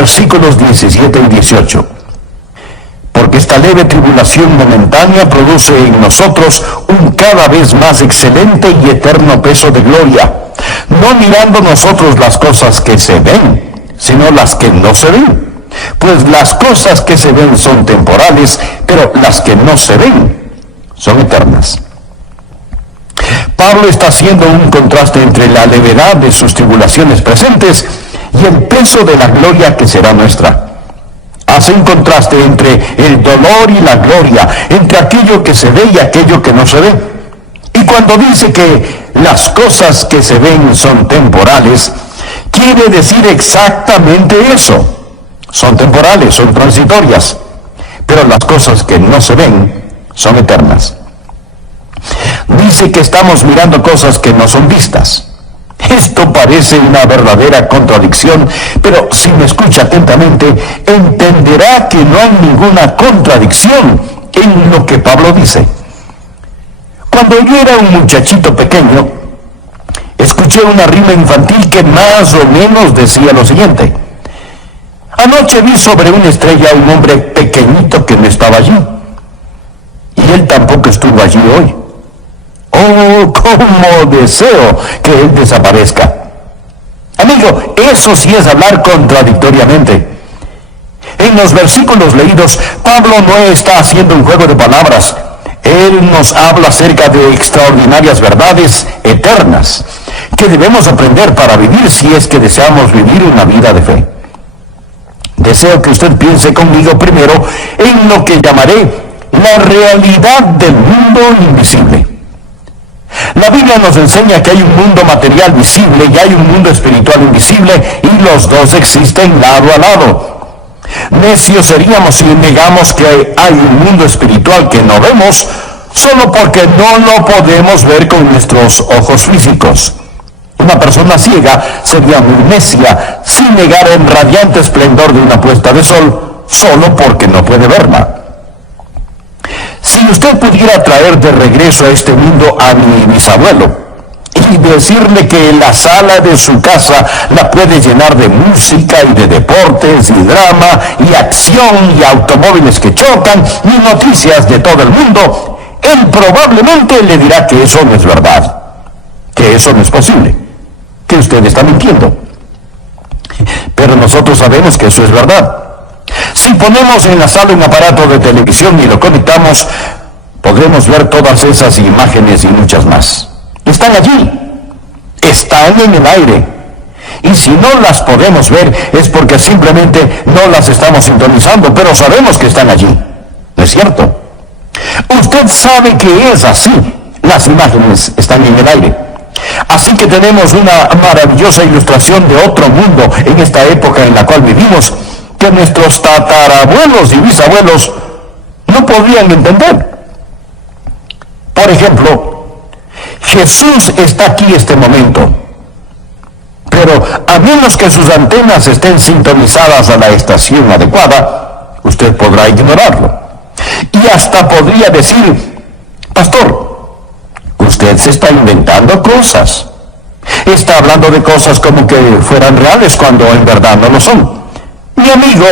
versículos 17 y 18. Porque esta leve tribulación momentánea produce en nosotros un cada vez más excelente y eterno peso de gloria, no mirando nosotros las cosas que se ven, sino las que no se ven. Pues las cosas que se ven son temporales, pero las que no se ven son eternas. Pablo está haciendo un contraste entre la levedad de sus tribulaciones presentes y el peso de la gloria que será nuestra. Hace un contraste entre el dolor y la gloria, entre aquello que se ve y aquello que no se ve. Y cuando dice que las cosas que se ven son temporales, quiere decir exactamente eso. Son temporales, son transitorias, pero las cosas que no se ven son eternas. Dice que estamos mirando cosas que no son vistas. Esto parece una verdadera contradicción, pero si me escucha atentamente, entenderá que no hay ninguna contradicción en lo que Pablo dice. Cuando yo era un muchachito pequeño, escuché una rima infantil que más o menos decía lo siguiente: anoche vi sobre una estrella a un hombre pequeñito que no estaba allí, y él tampoco estuvo allí hoy. Oh, cómo deseo que él desaparezca. Amigo, eso sí es hablar contradictoriamente. En los versículos leídos, Pablo no está haciendo un juego de palabras. Él nos habla acerca de extraordinarias verdades eternas que debemos aprender para vivir si es que deseamos vivir una vida de fe. Deseo que usted piense conmigo primero en lo que llamaré la realidad del mundo invisible. La Biblia nos enseña que hay un mundo material visible y hay un mundo espiritual invisible, y los dos existen lado a lado. Necios seríamos si negamos que hay un mundo espiritual que no vemos, solo porque no lo podemos ver con nuestros ojos físicos. Una persona ciega sería muy necia si negara el radiante esplendor de una puesta de sol, solo porque no puede verla. Si usted pudiera traer de regreso a este mundo a mi bisabuelo y decirle que la sala de su casa la puede llenar de música y de deportes y drama y acción y automóviles que chocan y noticias de todo el mundo, él probablemente le dirá que eso no es verdad, que eso no es posible, que usted está mintiendo. Pero nosotros sabemos que eso es verdad. Si ponemos en la sala un aparato de televisión y lo conectamos, podremos ver todas esas imágenes y muchas más. Están allí, están en el aire. Y si no las podemos ver es porque simplemente no las estamos sintonizando, pero sabemos que están allí. ¿No es cierto? Usted sabe que es así. Las imágenes están en el aire. Así que tenemos una maravillosa ilustración de otro mundo en esta época en la cual vivimos, que nuestros tatarabuelos y bisabuelos no podían entender. Por ejemplo, Jesús está aquí este momento, pero a menos que sus antenas estén sintonizadas a la estación adecuada, usted podrá ignorarlo. Y hasta podría decir: pastor, usted se está inventando cosas. Está hablando de cosas como que fueran reales cuando en verdad no lo son. Mi amigo,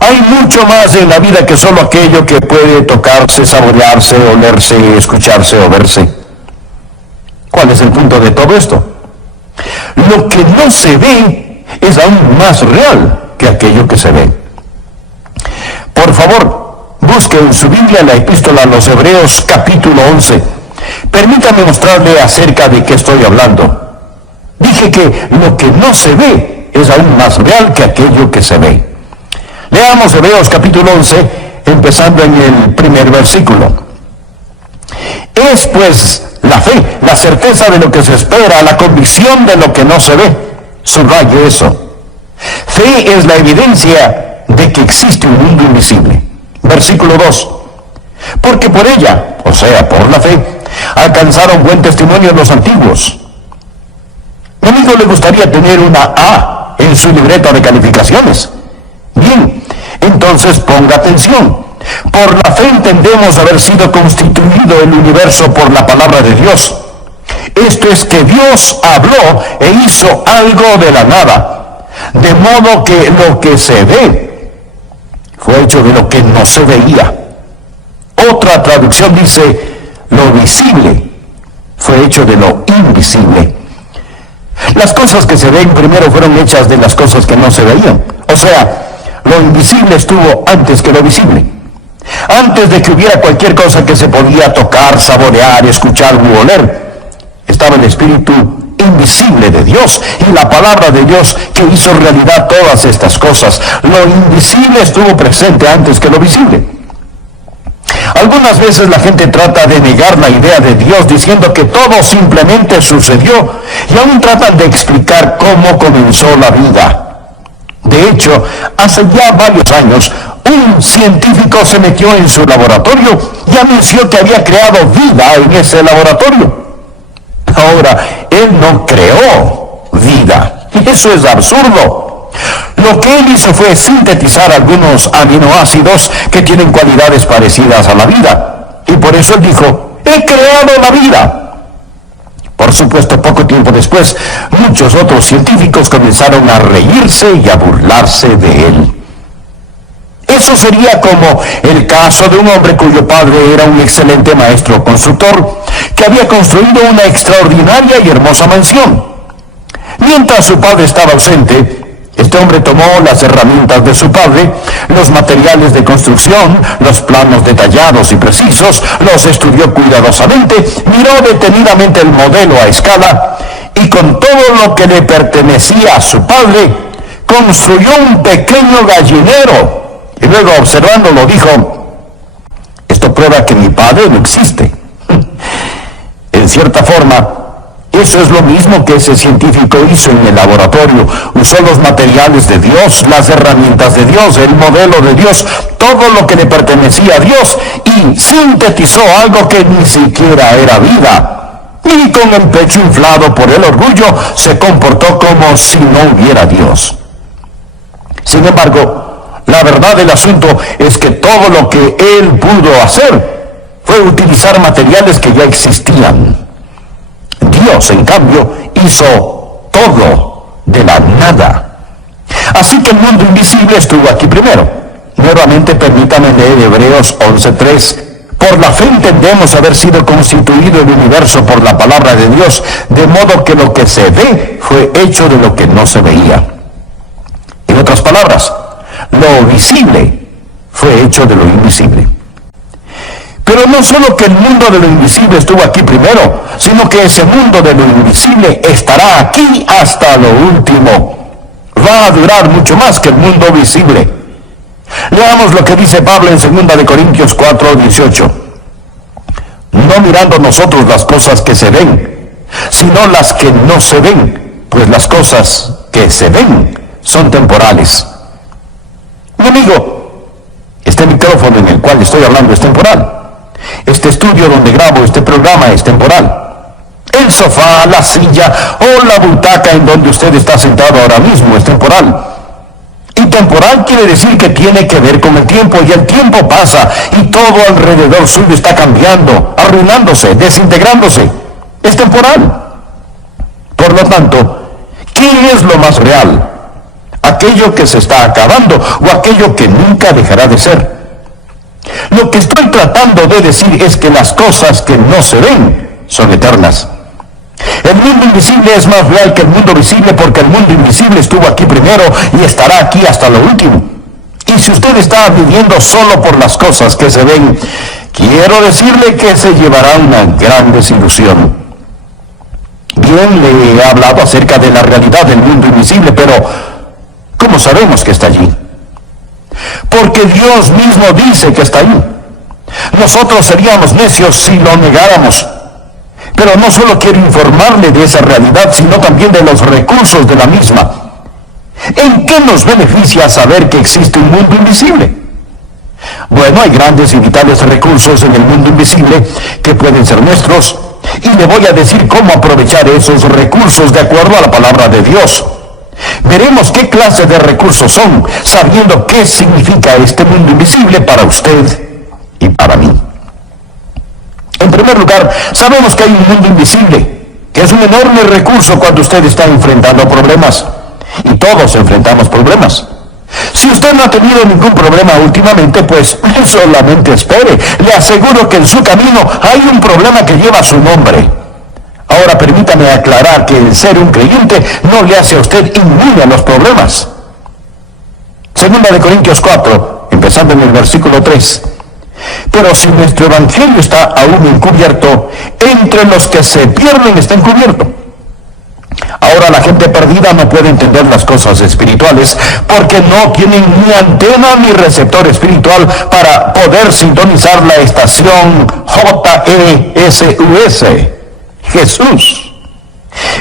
hay mucho más en la vida que solo aquello que puede tocarse, saborearse, olerse, escucharse o verse. ¿Cuál es el punto de todo esto? Lo que no se ve es aún más real que aquello que se ve. Por favor, busque en su Biblia la epístola a los Hebreos capítulo 11. Permítame mostrarle acerca de qué estoy hablando. Dije que lo que no se ve es aún más real que aquello que se ve. Leamos Hebreos capítulo 11, empezando en el primer versículo. Es pues la fe, la certeza de lo que se espera, la convicción de lo que no se ve. Subraye eso. Fe es la evidencia de que existe un mundo invisible. Versículo 2. Porque por ella, o sea, por la fe, alcanzaron buen testimonio los antiguos. ¿A mi amigo le gustaría tener una A en su libreta de calificaciones? Bien, entonces ponga atención. Por la fe entendemos haber sido constituido el universo por la palabra de Dios. Esto es que Dios habló e hizo algo de la nada. De modo que lo que se ve fue hecho de lo que no se veía. Otra traducción dice, lo visible fue hecho de lo invisible. Las cosas que se ven primero fueron hechas de las cosas que no se veían. O sea, lo invisible estuvo antes que lo visible. Antes de que hubiera cualquier cosa que se podía tocar, saborear, escuchar u oler, estaba el Espíritu invisible de Dios y la palabra de Dios que hizo realidad todas estas cosas. Lo invisible estuvo presente antes que lo visible. Algunas veces la gente trata de negar la idea de Dios diciendo que todo simplemente sucedió y aún tratan de explicar cómo comenzó la vida. De hecho, hace ya varios años, un científico se metió en su laboratorio y anunció que había creado vida en ese laboratorio. Ahora, él no creó vida. Eso es absurdo. Lo que él hizo fue sintetizar algunos aminoácidos que tienen cualidades parecidas a la vida. Y por eso él dijo, he creado la vida. Por supuesto, poco tiempo después, muchos otros científicos comenzaron a reírse y a burlarse de él. Eso sería como el caso de un hombre cuyo padre era un excelente maestro constructor, que había construido una extraordinaria y hermosa mansión. Mientras su padre estaba ausente, este hombre tomó las herramientas de su padre, los materiales de construcción, los planos detallados y precisos, los estudió cuidadosamente, miró detenidamente el modelo a escala y con todo lo que le pertenecía a su padre, construyó un pequeño gallinero. Y luego, observándolo, dijo, esto prueba que mi padre no existe. En cierta forma, eso es lo mismo que ese científico hizo en el laboratorio. Usó los materiales de Dios, las herramientas de Dios, el modelo de Dios, todo lo que le pertenecía a Dios y sintetizó algo que ni siquiera era vida. Y con el pecho inflado por el orgullo, se comportó como si no hubiera Dios. Sin embargo, la verdad del asunto es que todo lo que él pudo hacer fue utilizar materiales que ya existían. Dios, en cambio, hizo todo de la nada. Así que el mundo invisible estuvo aquí primero. Nuevamente permítame leer Hebreos 11:3. Por la fe entendemos haber sido constituido el universo por la palabra de Dios, de modo que lo que se ve fue hecho de lo que no se veía. En otras palabras, lo visible fue hecho de lo invisible. Pero no solo que el mundo de lo invisible estuvo aquí primero, sino que ese mundo de lo invisible estará aquí hasta lo último. Va a durar mucho más que el mundo visible. Leamos lo que dice Pablo en 2 Corintios 4:18. No mirando nosotros las cosas que se ven, sino las que no se ven, pues las cosas que se ven son temporales. Mi amigo, este micrófono en el cual estoy hablando es temporal. Este estudio donde grabo este programa es temporal. El sofá, la silla o la butaca en donde usted está sentado ahora mismo es temporal. Y temporal quiere decir que tiene que ver con el tiempo, y el tiempo pasa y todo alrededor suyo está cambiando, arruinándose, desintegrándose. Es temporal. Por lo tanto, ¿qué es lo más real? ¿Aquello que se está acabando o aquello que nunca dejará de ser? Lo que estoy tratando de decir es que las cosas que no se ven son eternas. El mundo invisible es más real que el mundo visible porque el mundo invisible estuvo aquí primero y estará aquí hasta lo último. Y si usted está viviendo solo por las cosas que se ven, quiero decirle que se llevará una gran desilusión. Bien, le he hablado acerca de la realidad del mundo invisible, pero ¿cómo sabemos que está allí? Porque Dios mismo dice que está ahí. Nosotros seríamos necios si lo negáramos. Pero no solo quiero informarle de esa realidad, sino también de los recursos de la misma. ¿En qué nos beneficia saber que existe un mundo invisible? Bueno, hay grandes y vitales recursos en el mundo invisible que pueden ser nuestros, y le voy a decir cómo aprovechar esos recursos de acuerdo a la palabra de Dios. Veremos qué clase de recursos son, sabiendo qué significa este mundo invisible para usted y para mí. En primer lugar, sabemos que hay un mundo invisible, que es un enorme recurso cuando usted está enfrentando problemas. Y todos enfrentamos problemas. Si usted no ha tenido ningún problema últimamente, pues solamente espere. Le aseguro que en su camino hay un problema que lleva su nombre. Ahora permítame aclarar que el ser un creyente no le hace a usted inmune a los problemas. Segunda de Corintios 4, empezando en el versículo 3. Pero si nuestro evangelio está aún encubierto, entre los que se pierden está encubierto. Ahora la gente perdida no puede entender las cosas espirituales porque no tienen ni antena ni receptor espiritual para poder sintonizar la estación JESUS, Jesús,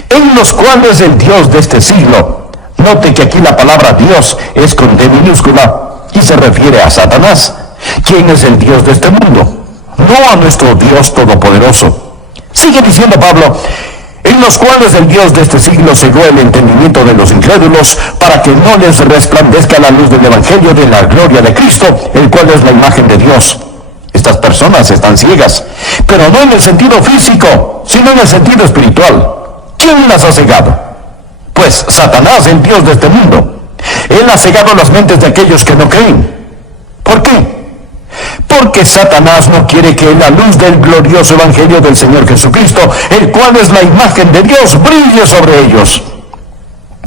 en los cuales el Dios de este siglo, note que aquí la palabra Dios es con D minúscula y se refiere a Satanás, quien es el Dios de este mundo, no a nuestro Dios todopoderoso. Sigue diciendo Pablo, en los cuales el Dios de este siglo cegó el entendimiento de los incrédulos para que no les resplandezca la luz del Evangelio de la gloria de Cristo, el cual es la imagen de Dios. Estas personas están ciegas, pero no en el sentido físico, sino en el sentido espiritual. ¿Quién las ha cegado? Pues Satanás, el Dios de este mundo. Él ha cegado las mentes de aquellos que no creen. ¿Por qué? Porque Satanás no quiere que la luz del glorioso Evangelio del Señor Jesucristo, el cual es la imagen de Dios, brille sobre ellos.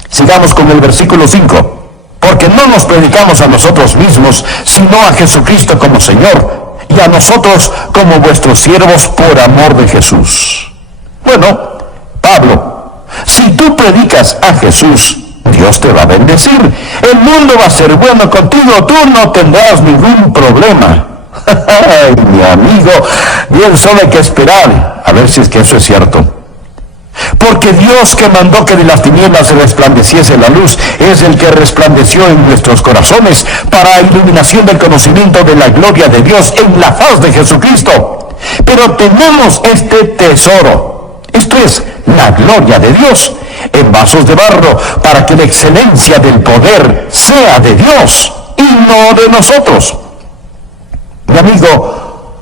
Sigamos con el versículo 5. Porque no nos predicamos a nosotros mismos, sino a Jesucristo como Señor, y a nosotros como vuestros siervos por amor de Jesús. Bueno, Pablo, si tú predicas a Jesús, Dios te va a bendecir. El mundo va a ser bueno contigo, tú no tendrás ningún problema. Ay, mi amigo, bien solo hay que esperar a ver si es que eso es cierto. Porque Dios, que mandó que de las tinieblas se resplandeciese la luz, es el que resplandeció en nuestros corazones para iluminación del conocimiento de la gloria de Dios en la faz de Jesucristo. Pero tenemos este tesoro, esto es, la gloria de Dios, en vasos de barro, para que la excelencia del poder sea de Dios y no de nosotros. Mi amigo,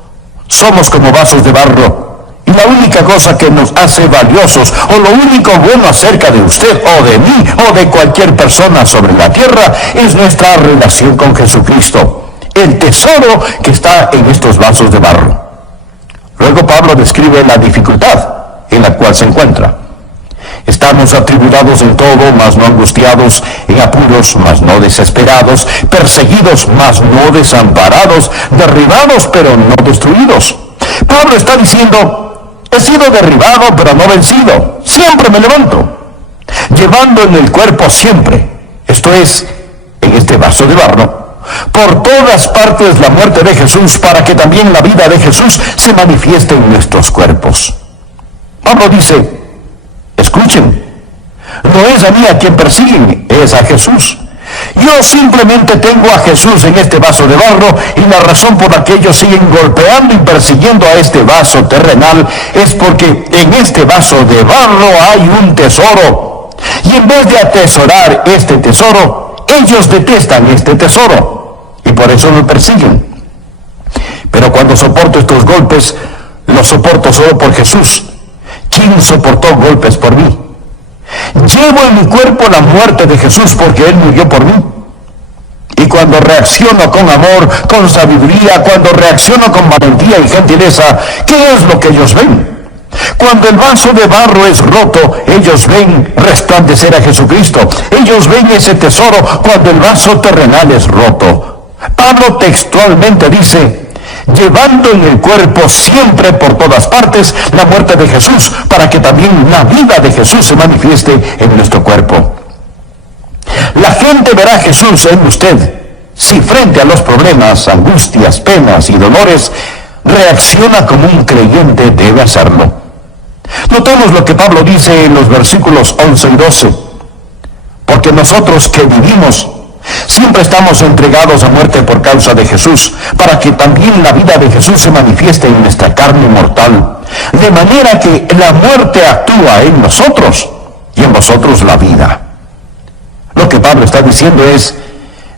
somos como vasos de barro, y la única cosa que nos hace valiosos, o lo único bueno acerca de usted, o de mí, o de cualquier persona sobre la tierra, es nuestra relación con Jesucristo, el tesoro que está en estos vasos de barro. Luego Pablo describe la dificultad en la cual se encuentra. Estamos atribulados en todo, mas no angustiados, en apuros, mas no desesperados, perseguidos, mas no desamparados, derribados, pero no destruidos. Pablo está diciendo, he sido derribado, pero no vencido. Siempre me levanto, llevando en el cuerpo siempre, esto es, en este vaso de barro, por todas partes la muerte de Jesús, para que también la vida de Jesús se manifieste en nuestros cuerpos. Pablo dice, escuchen, no es a mí a quien persiguen, es a Jesús. Yo simplemente tengo a Jesús en este vaso de barro, y la razón por la que ellos siguen golpeando y persiguiendo a este vaso terrenal es porque en este vaso de barro hay un tesoro. Y en vez de atesorar este tesoro, ellos detestan este tesoro y por eso lo persiguen. Pero cuando soporto estos golpes, los soporto solo por Jesús. ¿Quién soportó golpes por mí? Llevo en mi cuerpo la muerte de Jesús porque Él murió por mí. Y cuando reacciono con amor, con sabiduría, cuando reacciono con valentía y gentileza, ¿qué es lo que ellos ven? Cuando el vaso de barro es roto, ellos ven resplandecer a Jesucristo. Ellos ven ese tesoro cuando el vaso terrenal es roto. Pablo textualmente dice, llevando en el cuerpo siempre por todas partes la muerte de Jesús, para que también la vida de Jesús se manifieste en nuestro cuerpo. La gente verá a Jesús en usted si frente a los problemas, angustias, penas y dolores reacciona como un creyente debe hacerlo. Notemos lo que Pablo dice en los versículos 11 y 12. Porque nosotros que vivimos siempre estamos entregados a muerte por causa de Jesús, para que también la vida de Jesús se manifieste en nuestra carne mortal, de manera que la muerte actúa en nosotros y en vosotros la vida. Lo que Pablo está diciendo es,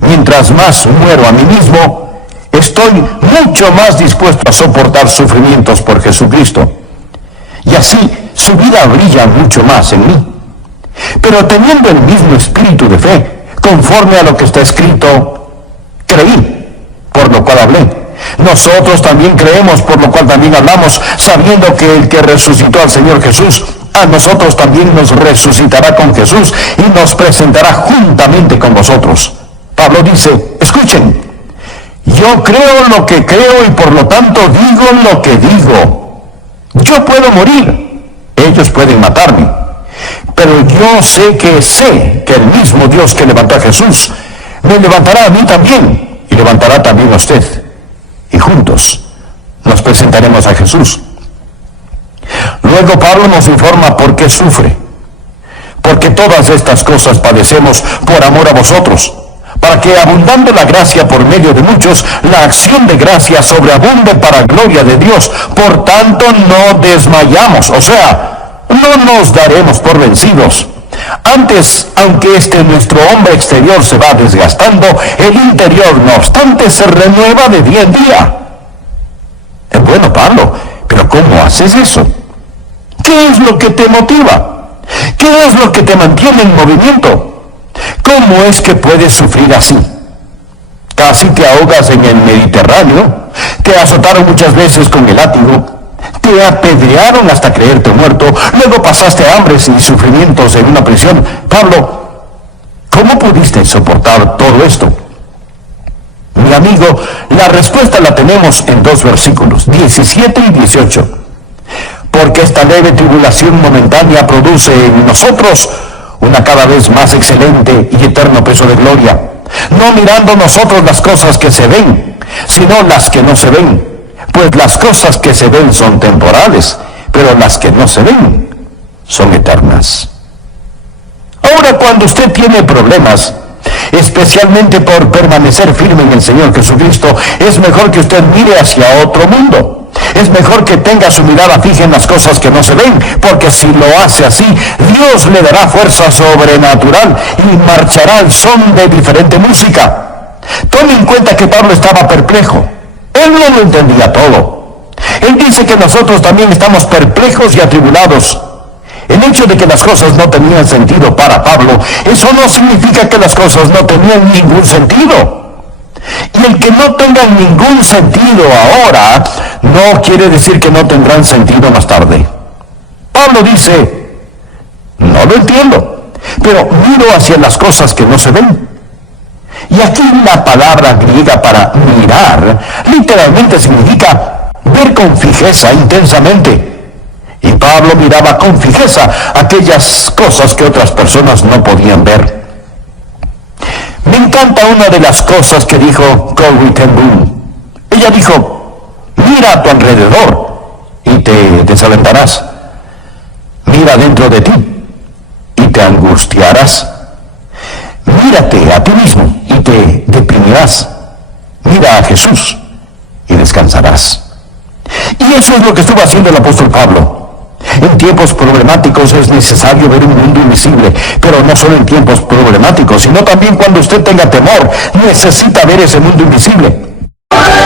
mientras más muero a mí mismo, estoy mucho más dispuesto a soportar sufrimientos por Jesucristo. Y así su vida brilla mucho más en mí. Pero teniendo el mismo espíritu de fe, conforme a lo que está escrito, creí, por lo cual hablé. Nosotros también creemos, por lo cual también hablamos, sabiendo que el que resucitó al Señor Jesús, a nosotros también nos resucitará con Jesús y nos presentará juntamente con vosotros. Pablo dice, escuchen, yo creo lo que creo y por lo tanto digo lo que digo. Yo puedo morir, ellos pueden matarme, pero yo sé que el mismo Dios que levantó a Jesús me levantará a mí también y levantará también a usted. Y juntos nos presentaremos a Jesús. Luego Pablo nos informa por qué sufre. Porque todas estas cosas padecemos por amor a vosotros, para que abundando la gracia por medio de muchos, la acción de gracia sobreabunde para gloria de Dios. Por tanto no desmayamos, o sea, no nos daremos por vencidos. Antes, aunque nuestro hombre exterior se va desgastando, el interior, no obstante, se renueva de día en día. Bueno, Pablo, pero ¿cómo haces eso? ¿Qué es lo que te motiva? ¿Qué es lo que te mantiene en movimiento? ¿Cómo es que puedes sufrir así? Casi te ahogas en el Mediterráneo, te azotaron muchas veces con el látigo, te apedrearon hasta creerte muerto, luego pasaste hambres y sufrimientos en una prisión. Pablo, ¿cómo pudiste soportar todo esto? Mi amigo, la respuesta la tenemos en 2 versículos, 17 y 18. Porque esta leve tribulación momentánea produce en nosotros una cada vez más excelente y eterno peso de gloria, no mirando nosotros las cosas que se ven, sino las que no se ven. Pues las cosas que se ven son temporales, pero las que no se ven son eternas. Ahora, cuando usted tiene problemas, especialmente por permanecer firme en el Señor Jesucristo, es mejor que usted mire hacia otro mundo. Es mejor que tenga su mirada fija en las cosas que no se ven, porque si lo hace así, Dios le dará fuerza sobrenatural y marchará al son de diferente música. Tome en cuenta que Pablo estaba perplejo. Él no lo entendía todo. Él dice que nosotros también estamos perplejos y atribulados. El hecho de que las cosas no tenían sentido para Pablo, eso no significa que las cosas no tenían ningún sentido. Y el que no tengan ningún sentido ahora, no quiere decir que no tendrán sentido más tarde. Pablo dice, no lo entiendo, pero miro hacia las cosas que no se ven. Y aquí la palabra griega para mirar literalmente significa ver con fijeza, intensamente. Y Pablo miraba con fijeza aquellas cosas que otras personas no podían ver. Me encanta una de las cosas que dijo Corrie ten Boom. Ella dijo, mira a tu alrededor y te desalentarás. Mira dentro de ti y te angustiarás. Mírate a ti mismo y te deprimirás. Mira a Jesús y descansarás. Y eso es lo que estuvo haciendo el apóstol Pablo. En tiempos problemáticos es necesario ver un mundo invisible, pero no solo en tiempos problemáticos, sino también cuando usted tenga temor, necesita ver ese mundo invisible.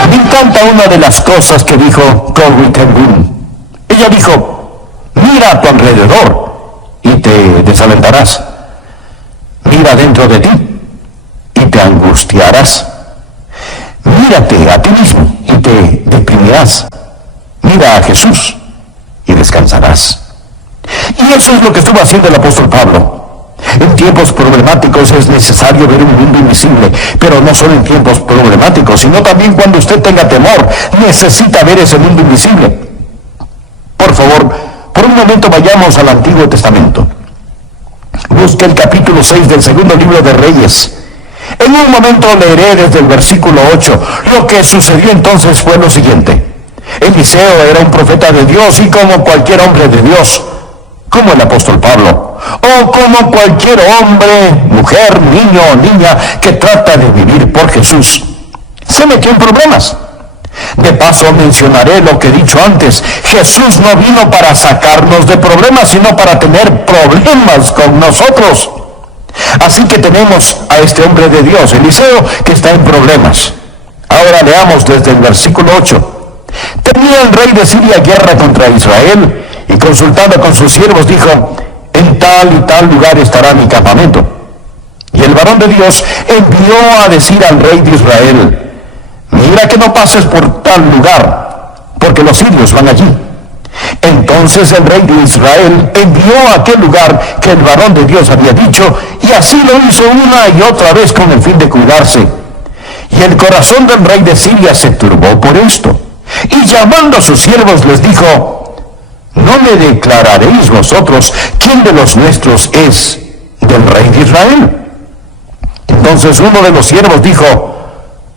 Me encanta una de las cosas que dijo Corrie ten Boom. Ella dijo, mira a tu alrededor y te desalentarás. Mira dentro de ti y te angustiarás. Mírate a ti mismo y te deprimirás. Mira a Jesús y descansarás. Y eso es lo que estuvo haciendo el apóstol Pablo. En tiempos problemáticos es necesario ver un mundo invisible, pero no solo en tiempos problemáticos, sino también cuando usted tenga temor, necesita ver ese mundo invisible. Por favor, por un momento vayamos al Antiguo Testamento. Busque el capítulo 6 del segundo libro de Reyes. En un momento leeré desde el versículo 8. Lo que sucedió entonces fue lo siguiente. Eliseo era un profeta de Dios y como cualquier hombre de Dios, como el apóstol Pablo, o como cualquier hombre, mujer, niño o niña que trata de vivir por Jesús, se metió en problemas. De paso mencionaré lo que he dicho antes. Jesús no vino para sacarnos de problemas, sino para tener problemas con nosotros. Así que tenemos a este hombre de Dios, Eliseo, que está en problemas. Ahora leamos desde el versículo 8. Tenía el rey de Siria guerra contra Israel, y consultando con sus siervos dijo, en tal y tal lugar estará mi campamento. Y el varón de Dios envió a decir al rey de Israel, mira que no pases por tal lugar, porque los sirios van allí. Entonces el rey de Israel envió a aquel lugar que el varón de Dios había dicho, y así lo hizo una y otra vez con el fin de cuidarse. Y el corazón del rey de Siria se turbó por esto. Y llamando a sus siervos les dijo, ¿no me declararéis vosotros quién de los nuestros es del rey de Israel? Entonces uno de los siervos dijo,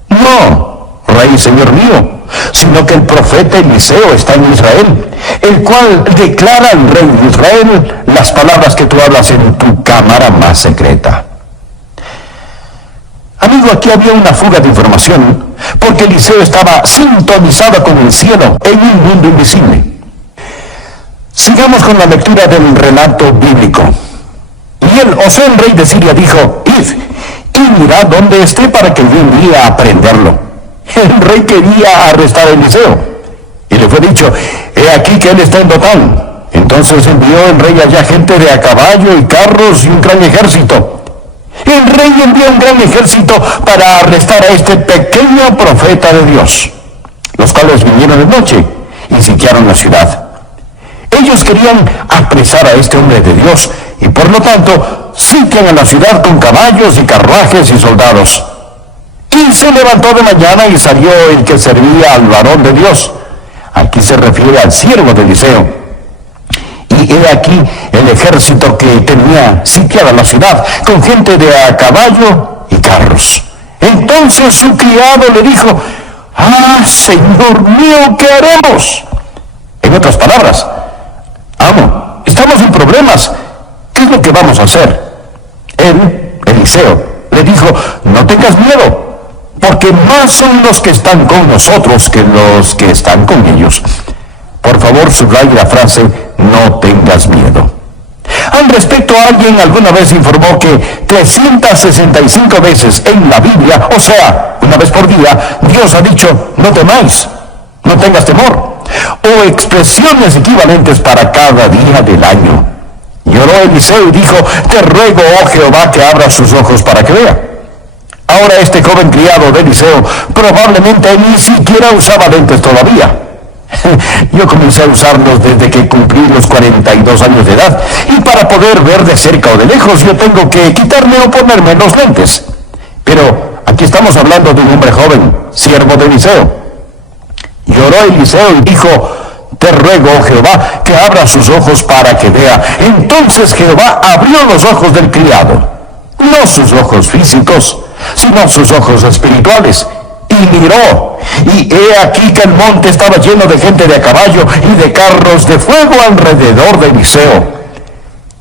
no, rey señor mío, sino que el profeta Eliseo está en Israel, el cual declara al rey de Israel las palabras que tú hablas en tu cámara más secreta. Amigo, aquí había una fuga de información, porque Eliseo estaba sintonizado con el cielo en un mundo invisible. Sigamos con la lectura del relato bíblico. Y el rey de Siria dijo, id, y mirad dónde esté para que yo envíe a prenderlo. El rey quería arrestar a Eliseo, y le fue dicho, he aquí que él está en Dotán. Entonces envió el rey allá gente de a caballo y carros y un gran ejército. El rey envió un gran ejército para arrestar a este pequeño profeta de Dios, los cuales vinieron de noche y sitiaron la ciudad. Ellos querían apresar a este hombre de Dios y por lo tanto sitian a la ciudad con caballos y carruajes y soldados. Y se levantó de mañana y salió el que servía al varón de Dios. Aquí se refiere al siervo de Eliseo. Y he aquí el ejército que tenía sitiada la ciudad, con gente de a caballo y carros. Entonces su criado le dijo, señor mío, ¿qué haremos? En otras palabras, amo, estamos en problemas, ¿qué es lo que vamos a hacer? Él, Eliseo, le dijo, no tengas miedo, porque más son los que están con nosotros que los que están con ellos. Por favor, subraye la frase, no tengas miedo. Al respecto, alguien alguna vez informó que 365 veces en la Biblia, o sea, una vez por día, Dios ha dicho, no temáis, no tengas temor, o expresiones equivalentes para cada día del año. Lloró Eliseo y dijo, te ruego, oh Jehová, que abra sus ojos para que vea. Ahora este joven criado de Eliseo probablemente ni siquiera usaba lentes todavía. Yo comencé a usarlos desde que cumplí los 42 años de edad, y para poder ver de cerca o de lejos yo tengo que quitarme o ponerme los lentes. Pero aquí estamos hablando de un hombre joven, siervo de Eliseo. Lloró Eliseo y dijo, te ruego, oh Jehová, que abra sus ojos para que vea. Entonces Jehová abrió los ojos del criado, no sus ojos físicos, sino sus ojos espirituales. Y miró, y he aquí que el monte estaba lleno de gente de a caballo y de carros de fuego alrededor de Eliseo.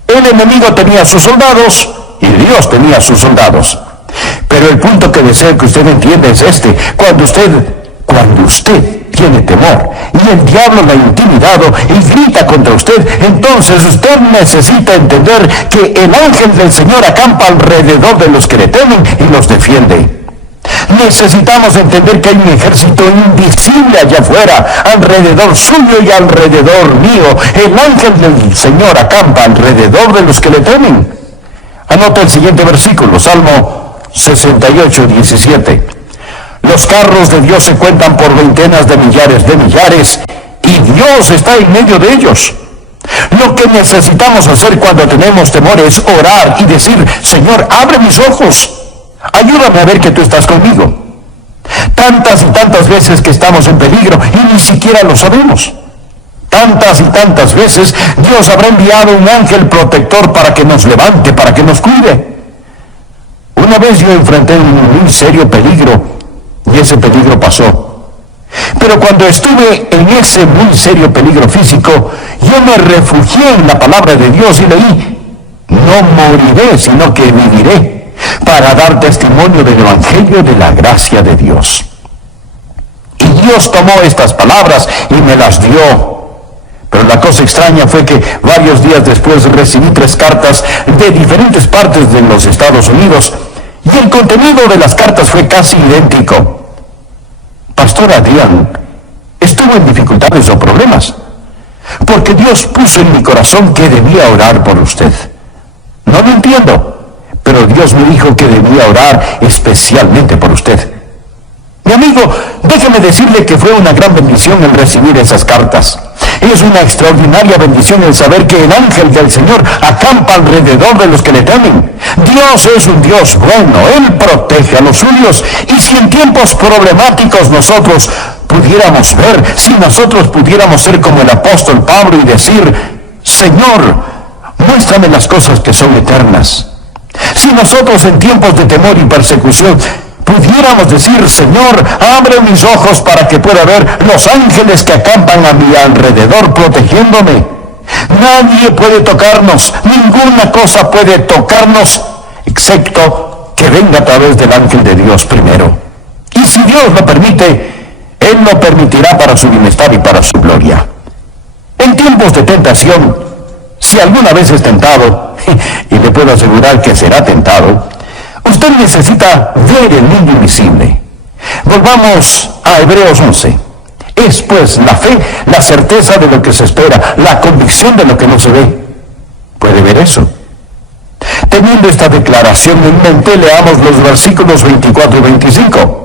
El enemigo tenía sus soldados y Dios tenía sus soldados. Pero el punto que deseo que usted entienda es este: cuando usted tiene temor y el diablo la ha intimidado y grita contra usted, entonces usted necesita entender que el ángel del Señor acampa alrededor de los que le temen y los defiende. Necesitamos entender que hay un ejército invisible allá afuera, alrededor suyo y alrededor mío. El ángel del Señor acampa alrededor de los que le temen. Anota el siguiente versículo, Salmo 68, 17. Los carros de Dios se cuentan por ventenas de millares, y Dios está en medio de ellos. Lo que necesitamos hacer cuando tenemos temor es orar y decir, Señor, abre mis ojos. Ayúdame a ver que tú estás conmigo. Tantas y tantas veces que estamos en peligro y ni siquiera lo sabemos. Tantas y tantas veces Dios habrá enviado un ángel protector para que nos levante, para que nos cuide. Una vez yo enfrenté un muy serio peligro y ese peligro pasó. Pero cuando estuve en ese muy serio peligro físico, yo me refugié en la palabra de Dios y leí, no moriré, sino que viviré, para dar testimonio del Evangelio de la gracia de Dios. Y Dios tomó estas palabras y me las dio. Pero la cosa extraña fue que varios días después recibí 3 cartas de diferentes partes de los Estados Unidos, y el contenido de las cartas fue casi idéntico. Pastor Adrián estuvo en dificultades o problemas. porque Dios puso en mi corazón que debía orar por usted. No lo entiendo, pero Dios me dijo que debía orar especialmente por usted. Mi amigo, déjeme decirle que fue una gran bendición el recibir esas cartas. Es una extraordinaria bendición el saber que el ángel del Señor acampa alrededor de los que le temen. Dios es un Dios bueno, Él protege a los suyos. Y si en tiempos problemáticos nosotros pudiéramos ver, si nosotros pudiéramos ser como el apóstol Pablo y decir, Señor, muéstrame las cosas que son eternas. Si nosotros en tiempos de temor y persecución pudiéramos decir, Señor, abre mis ojos para que pueda ver los ángeles que acampan a mi alrededor protegiéndome. Nadie puede tocarnos, ninguna cosa puede tocarnos, excepto que venga a través del ángel de Dios primero. Y si Dios lo permite, Él lo permitirá para su bienestar y para su gloria. En tiempos de tentación, si alguna vez es tentado, y le puedo asegurar que será tentado, usted necesita ver el mundo invisible. Volvamos a Hebreos 11. Es pues la fe, la certeza de lo que se espera, la convicción de lo que no se ve. ¿Puede ver eso? Teniendo esta declaración en mente, leamos los versículos 24 y 25.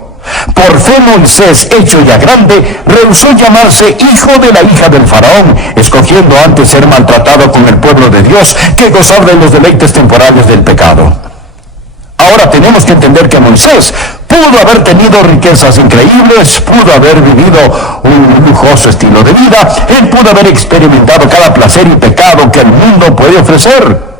Por fe Moisés, hecho ya grande, rehusó llamarse hijo de la hija del faraón, escogiendo antes ser maltratado con el pueblo de Dios que gozar de los deleites temporales del pecado. Ahora tenemos que entender que Moisés pudo haber tenido riquezas increíbles, pudo haber vivido un lujoso estilo de vida, él pudo haber experimentado cada placer y pecado que el mundo puede ofrecer.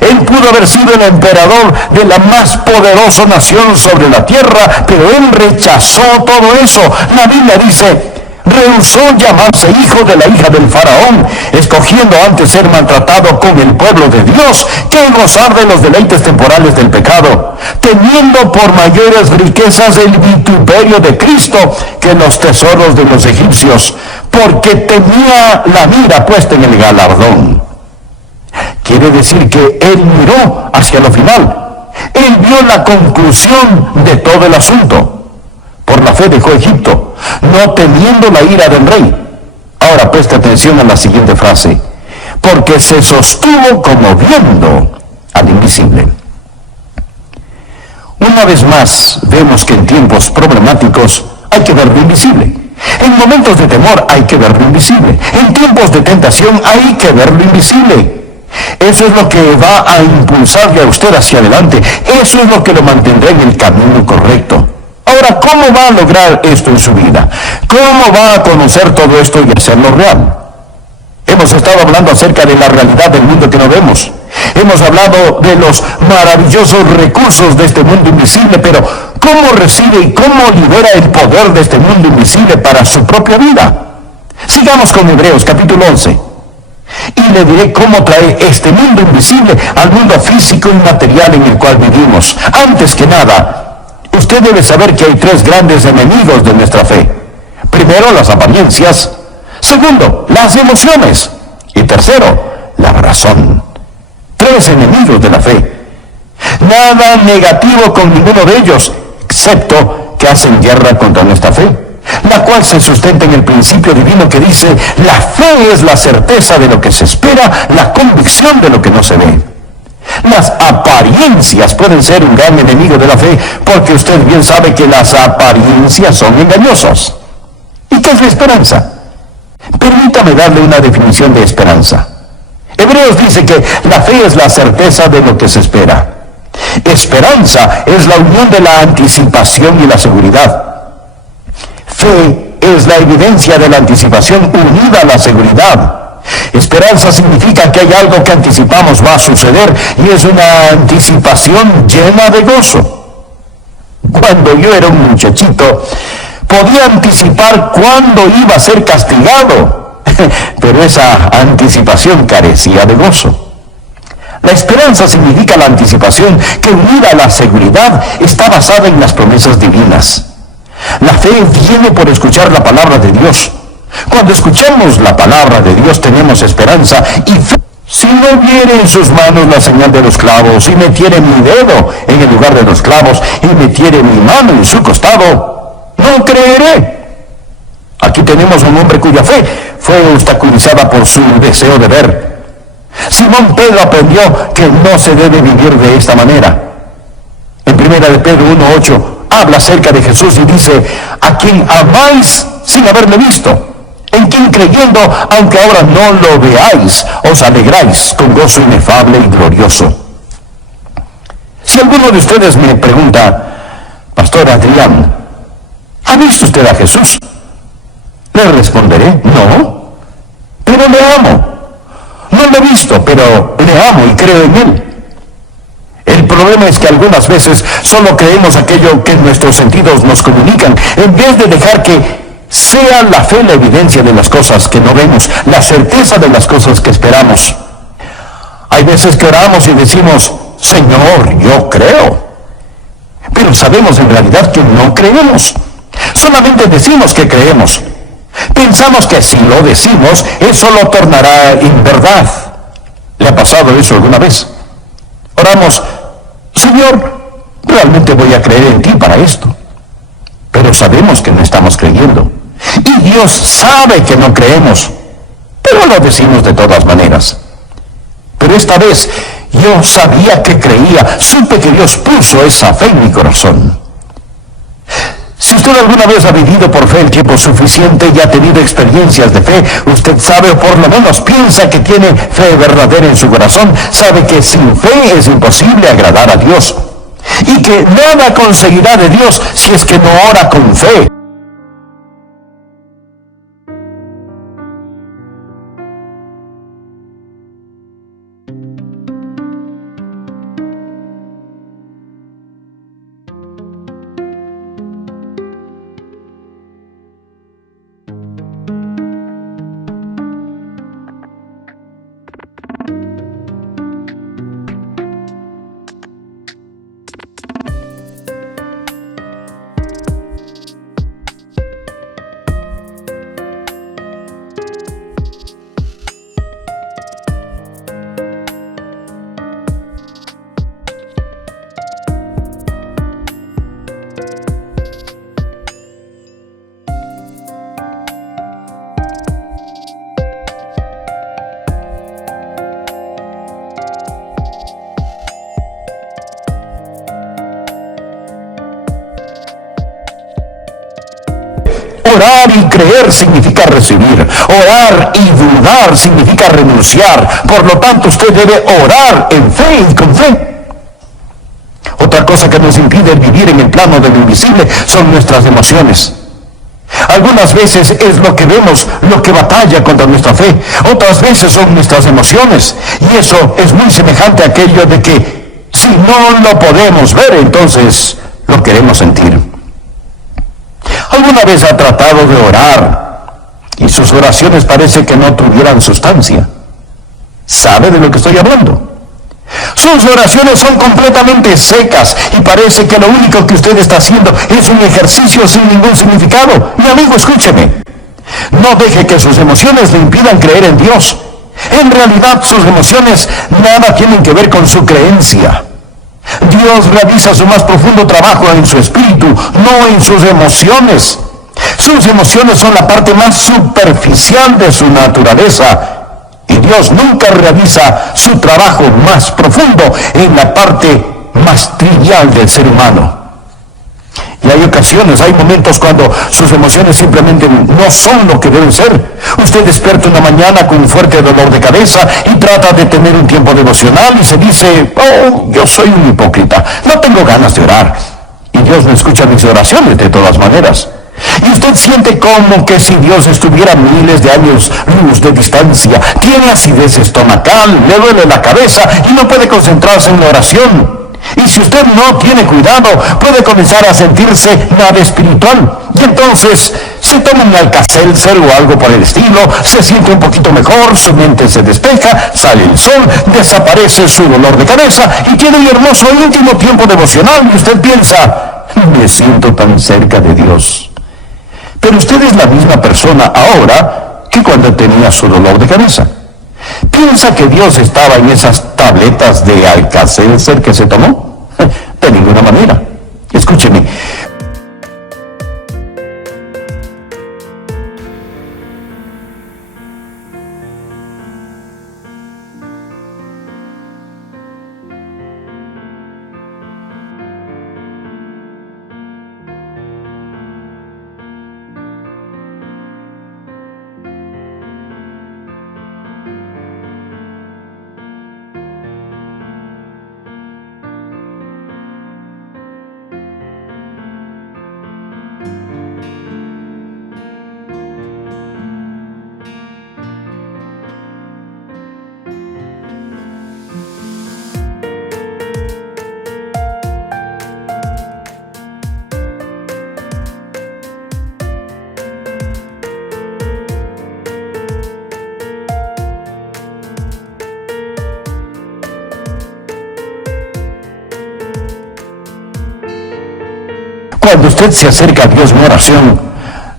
Él pudo haber sido el emperador de la más poderosa nación sobre la tierra, pero él rechazó todo eso. La Biblia dice, rehusó llamarse hijo de la hija del faraón, escogiendo antes ser maltratado con el pueblo de Dios que gozar de los deleites temporales del pecado, teniendo por mayores riquezas el vituperio de Cristo que los tesoros de los egipcios, porque tenía la mira puesta en el galardón. Quiere decir que él miró hacia lo final. Él vio la conclusión de todo el asunto. Por la fe dejó Egipto, no temiendo la ira del rey. Ahora preste atención a la siguiente frase. Porque se sostuvo como viendo al invisible. Una vez más, vemos que en tiempos problemáticos hay que ver lo invisible. En momentos de temor hay que ver lo invisible. En tiempos de tentación hay que ver lo invisible. Eso es lo que va a impulsarle a usted hacia adelante. Eso es lo que lo mantendrá en el camino correcto. Ahora, ¿cómo va a lograr esto en su vida? ¿Cómo va a conocer todo esto y hacerlo real? Hemos estado hablando acerca de la realidad del mundo que no vemos. Hemos hablado de los maravillosos recursos de este mundo invisible, pero ¿cómo recibe y cómo libera el poder de este mundo invisible para su propia vida? Sigamos con Hebreos capítulo 11. Y le diré cómo trae este mundo invisible al mundo físico y material en el cual vivimos. Antes que nada, usted debe saber que hay tres grandes enemigos de nuestra fe. Primero, las apariencias. Segundo, las emociones. Y tercero, la razón. Tres enemigos de la fe. Nada negativo con ninguno de ellos, excepto que hacen guerra contra nuestra fe, la cual se sustenta en el principio divino que dice, la fe es la certeza de lo que se espera, la convicción de lo que no se ve. Las apariencias pueden ser un gran enemigo de la fe, porque usted bien sabe que las apariencias son engañosas. ¿Y qué es la esperanza? Permítame darle una definición de esperanza. Hebreos dice que la fe es la certeza de lo que se espera. Esperanza es la unión de la anticipación y la seguridad. Fe es la evidencia de la anticipación unida a la seguridad. Esperanza significa que hay algo que anticipamos va a suceder y es una anticipación llena de gozo. Cuando yo era un muchachito, podía anticipar cuándo iba a ser castigado, pero esa anticipación carecía de gozo. La esperanza significa la anticipación que unida a la seguridad está basada en las promesas divinas. La fe viene por escuchar la palabra de Dios. Cuando escuchamos la palabra de Dios tenemos esperanza y fe. Si no viere en sus manos la señal de los clavos y metiere mi dedo en el lugar de los clavos y metiere mi mano en su costado, no creeré. Aquí tenemos a un hombre cuya fe fue obstaculizada por su deseo de ver. Simón Pedro aprendió que no se debe vivir de esta manera. En 1 de Pedro 1:8 habla acerca de Jesús y dice: a quien amáis sin haberle visto, en quien creyendo, aunque ahora no lo veáis, os alegráis con gozo inefable y glorioso. Si alguno de ustedes me pregunta: Pastor Adrián, ¿ha visto usted a Jesús? Le responderé: no, pero le amo. No lo he visto, pero le amo y creo en él. El problema es que algunas veces solo creemos aquello que nuestros sentidos nos comunican, en vez de dejar que sea la fe la evidencia de las cosas que no vemos, la certeza de las cosas que esperamos. Hay veces que oramos y decimos: Señor, yo creo. Pero sabemos en realidad que no creemos. Solamente decimos que creemos. Pensamos que si lo decimos, eso lo tornará en verdad. ¿Le ha pasado eso alguna vez? Oramos: Señor, realmente voy a creer en ti para esto. Pero sabemos que no estamos creyendo. Y Dios sabe que no creemos, pero lo decimos de todas maneras. Pero esta vez yo sabía que creía, supe que Dios puso esa fe en mi corazón. Si usted alguna vez ha vivido por fe el tiempo suficiente y ha tenido experiencias de fe, usted sabe, o por lo menos piensa que tiene fe verdadera en su corazón, sabe que sin fe es imposible agradar a Dios, y que nada conseguirá de Dios si es que no ora con fe. Orar y creer significa recibir. Orar y dudar significa renunciar. Por lo tanto, usted debe orar en fe y con fe. Otra cosa que nos impide vivir en el plano de lo invisible son nuestras emociones. Algunas veces es lo que vemos lo que batalla contra nuestra fe. Otras veces son nuestras emociones. Y eso es muy semejante a aquello de que si no lo podemos ver, entonces lo queremos sentir. ¿Alguna vez ha tratado de orar y sus oraciones parece que no tuvieran sustancia? ¿Sabe de lo que estoy hablando? Sus oraciones son completamente secas y parece que lo único que usted está haciendo es un ejercicio sin ningún significado. Mi amigo, escúcheme. No deje que sus emociones le impidan creer en Dios. En realidad, sus emociones nada tienen que ver con su creencia. Dios realiza su más profundo trabajo en su espíritu, no en sus emociones. Sus emociones son la parte más superficial de su naturaleza. Y Dios nunca realiza su trabajo más profundo en la parte más trivial del ser humano. Y hay ocasiones, hay momentos cuando sus emociones simplemente no son lo que deben ser. Usted despierta una mañana con un fuerte dolor de cabeza y trata de tener un tiempo devocional y se dice: oh, yo soy un hipócrita, no tengo ganas de orar. Y Dios no escucha mis oraciones de todas maneras. Y usted siente como que si Dios estuviera miles de años luz de distancia. Tiene acidez estomacal, le duele la cabeza y no puede concentrarse en la oración. Y si usted no tiene cuidado, puede comenzar a sentirse nada espiritual. Y entonces se toma un Alka-Seltzer o algo por el estilo, se siente un poquito mejor, su mente se despeja, sale el sol, desaparece su dolor de cabeza y tiene un hermoso e íntimo tiempo devocional. Y usted piensa: me siento tan cerca de Dios. Pero usted es la misma persona ahora que cuando tenía su dolor de cabeza. ¿Piensa que Dios estaba en esas tabletas de Alka-Seltzer que se tomó? De ninguna manera. Escúcheme. Cuando usted se acerca a Dios en oración,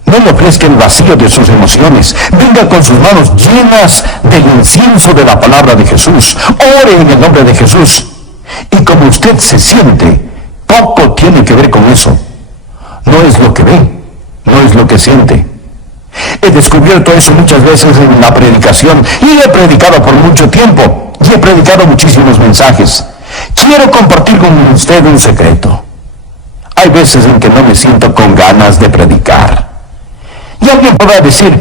no le ofrezca el vacío de sus emociones. Venga con sus manos llenas del incienso de la palabra de Jesús. Ore en el nombre de Jesús. Y como usted se siente, poco tiene que ver con eso. No es lo que ve, no es lo que siente. He descubierto eso muchas veces en la predicación y he predicado por mucho tiempo y he predicado muchísimos mensajes. Quiero compartir con usted un secreto. Hay veces en que no me siento con ganas de predicar. Y alguien podrá decir,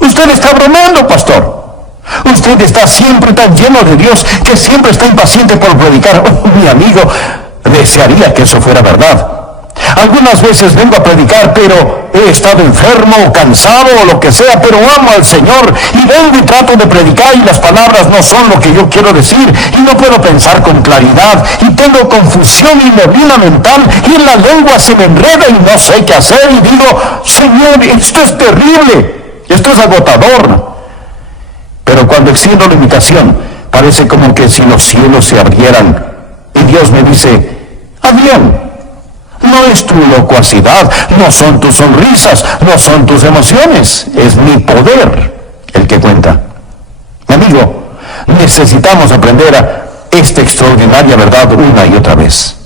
usted está bromeando, pastor. Usted está siempre tan lleno de Dios que siempre está impaciente por predicar. Oh, mi amigo, desearía que eso fuera verdad. Algunas veces vengo a predicar, pero he estado enfermo o cansado o lo que sea, pero amo al Señor y vengo y trato de predicar y las palabras no son lo que yo quiero decir y no puedo pensar con claridad y tengo confusión y neblina mental y en la lengua se me enreda y no sé qué hacer y digo, Señor, esto es terrible, esto es agotador. Pero cuando extiendo la invitación, parece como que si los cielos se abrieran y Dios me dice, Adrián, no es tu locuacidad, no son tus sonrisas, no son tus emociones, es mi poder el que cuenta. Mi amigo, necesitamos aprender a esta extraordinaria verdad una y otra vez.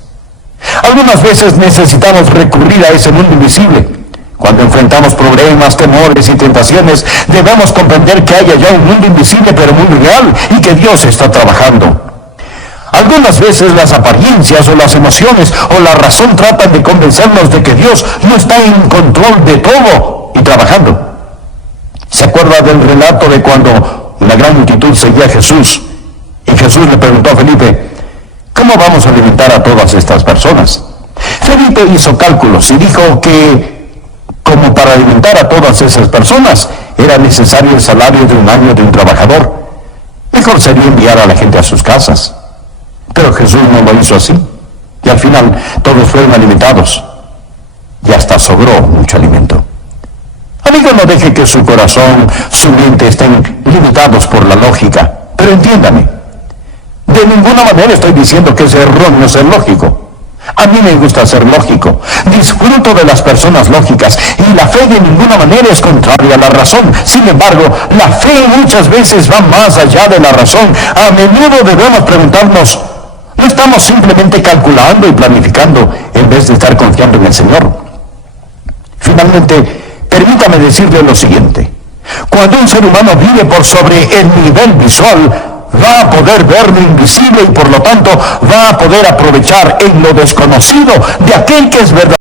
Algunas veces necesitamos recurrir a ese mundo invisible. Cuando enfrentamos problemas, temores y tentaciones, debemos comprender que hay allá un mundo invisible pero muy real y que Dios está trabajando. Algunas veces las apariencias o las emociones o la razón tratan de convencernos de que Dios no está en control de todo y trabajando. ¿Se acuerda del relato de cuando una gran multitud seguía a Jesús y Jesús le preguntó a Felipe, ¿cómo vamos a alimentar a todas estas personas? Felipe hizo cálculos y dijo que como para alimentar a todas esas personas era necesario el salario de un año de un trabajador. Mejor sería enviar a la gente a sus casas. Pero Jesús no lo hizo así. Y al final todos fueron alimentados. Y hasta sobró mucho alimento. Amigo, no deje que su corazón, su mente estén limitados por la lógica. Pero entiéndame. De ninguna manera estoy diciendo que es erróneo ser lógico. A mí me gusta ser lógico. Disfruto de las personas lógicas y la fe de ninguna manera es contraria a la razón. Sin embargo, la fe muchas veces va más allá de la razón. A menudo debemos preguntarnos, ¿no estamos simplemente calculando y planificando en vez de estar confiando en el Señor? Finalmente, permítame decirle lo siguiente. Cuando un ser humano vive por sobre el nivel visual, va a poder ver lo invisible y por lo tanto va a poder aprovechar en lo desconocido de aquel que es verdadero.